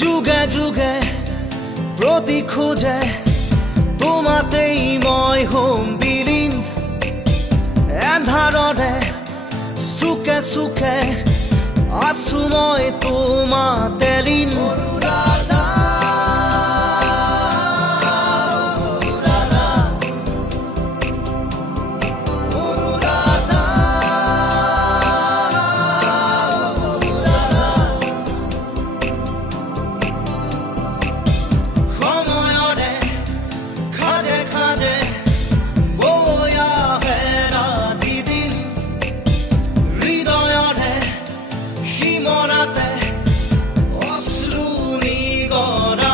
যুগে যুগে প্রতি খোঁজে তোমাতেই মই হোম বিলীন এন্ধাৰৰে সুখে সুখে আছো মই তোমাতে লীন মনাতে অশ্রু নিগড়া